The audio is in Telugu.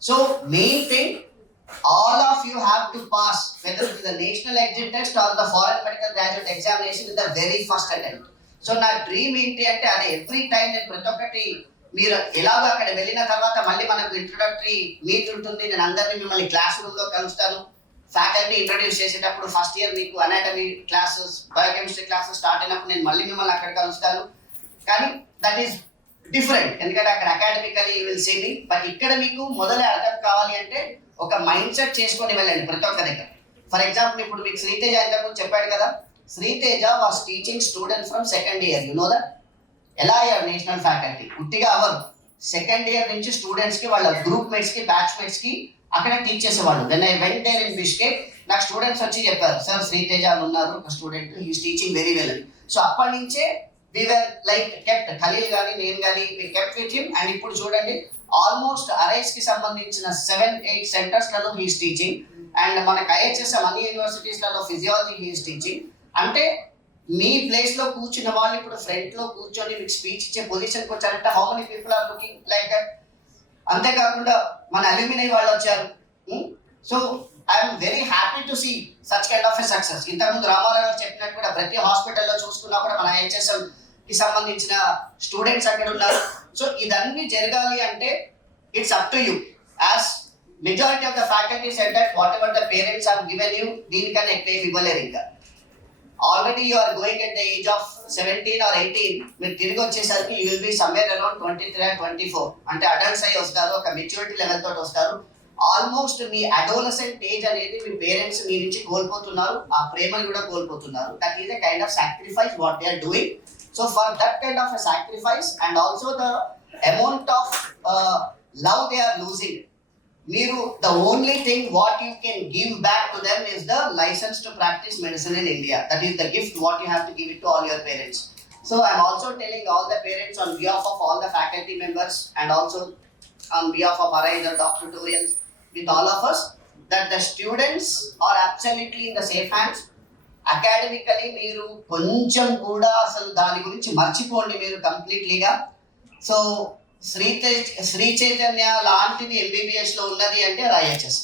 So main thing, all of you have to pass whether it is the national exit test or the foreign medical graduate examination in the very first attempt. So నా డ్రీమ్ ఏంటి అంటే అదే ఎవ్రీ టైం నేను ప్రతి ఒక్కటి మీరు ఎలాగో అక్కడ వెళ్ళిన తర్వాత మళ్ళీ మనకు ఇంట్రొడక్టరీ మీట్ ఉంటుంది. నేను అందరినీ మిమ్మల్ని క్లాస్ రూమ్ లో కలుస్తాను. ఫ్యాకల్టీ ఇంట్రొడ్యూస్ చేసేటప్పుడు ఫస్ట్ ఇయర్ మీకు anatomy classes, biochemistry classes start అయినప్పుడు నేను మళ్ళీ మిమ్మల్ని అక్కడ కలుస్తాను. కానీ దట్ ఈస్ డిఫరెంట్, ఎందుకంటే అక్కడ academically will see me. But ఇక్కడ మీకు మొదలే అర్థం కావాలి అంటే ఒక మైండ్ సెట్ చేసుకొని వెళ్ళండి ప్రతి ఒక్క దగ్గర. ఫర్ ఎగ్జాంపుల్ ఇప్పుడు మీకు శ్రీతేజ ఇంతకుముందు చెప్పాడు కదా, Sriteja was teaching students from second year. You know that. ఎలా అయ్యారు నేషనల్ ఫ్యాకల్టీ? ఉట్టిగా అవరు. సెకండ్ ఇయర్ నుంచి స్టూడెంట్స్ కి, వాళ్ళ గ్రూప్ మేట్స్ కి, బ్యాచ్ మేట్స్ కి అక్కడ టీచ్ చేసేవాళ్ళు. When I went there in Bishkek, నాకు స్టూడెంట్స్ వచ్చి చెప్పారు, సార్ శ్రీతేజ ఉన్నారు ఒక student, he's teaching very well అని. సో అప్పటి నుంచే we were like kept, Khaleel గాని నేను గాని we kept with him. And ఇప్పుడు చూడండి ఆల్మోస్ట్ అరైస్ కి సంబంధించిన 7-8 సెంటర్స్ లలో హీస్ టీచింగ్. అండ్ మనకు ఐహెచ్ఎస్ఎం అన్ని యూనివర్సిటీస్ లలో ఫిజియాలజీ హీస్ టీచింగ్. అంటే మీ ప్లేస్ లో కూర్చున్న వాళ్ళు ఇప్పుడు ఫ్రంట్ లో కూర్చొని మీకు స్పీచ్ ఇచ్చే పొజిషన్కి వచ్చారంటే how many people are looking like that. అంతేకాకుండా మన అల్యూమినై వాళ్ళు వచ్చారు. So I'm very happy to see such kind of a success. ఇంతకుముందు రామారావు గారు చెప్పినట్టు కూడా ప్రతి హాస్పిటల్లో చూసుకున్నా కూడా మన ఐహెచ్ఎస్ఎం కి సంబంధించిన స్టూడెంట్స్ అక్కడ ఉన్నారు. సో ఇదన్నీ జరగాలి అంటే it's up to you. As majority of the faculty said that whatever the parents are given you, దీనికన్నా ఎక్కువ ఇవ్వలేరు. ఇంకా already you are going at the age of 17 or 18. మీరు తిరిగి వచ్చేసరికి you will be somewhere around 23 or 24. అంటే అడల్ట్స్ అయి వస్తారు, ఒక మెచ్యూరిటీ లెవెల్ తోటి వస్తారు. ఆల్మోస్ట్ మీ అడోలసెంట్ ఏజ్ అనేది మీ పేరెంట్స్ మీ నుంచి కోల్పోతున్నారు, ఆ ప్రేమను కూడా కోల్పోతున్నారు. That is a kind of sacrifice what they are doing. So for that kind of a sacrifice and also the amount of love they are losing, the only thing what you can give back to them is the license to practice medicine in India. That is the gift what you have to give it to all your parents. So I'm also telling all the parents on behalf of all the faculty members and also on behalf of Arise or Dr. Tutorials with all of us, that the students are absolutely in the safe hands. Academically మీరు కొంచెం కూడా అసలు దాని గురించి మర్చిపోండి మీరు కంప్లీట్లీగా. సో శ్రీ చైతన్య లాంటిది ఎంబీబీఎస్ లో ఉన్నది అంటే అది ఐహెచ్ఎస్.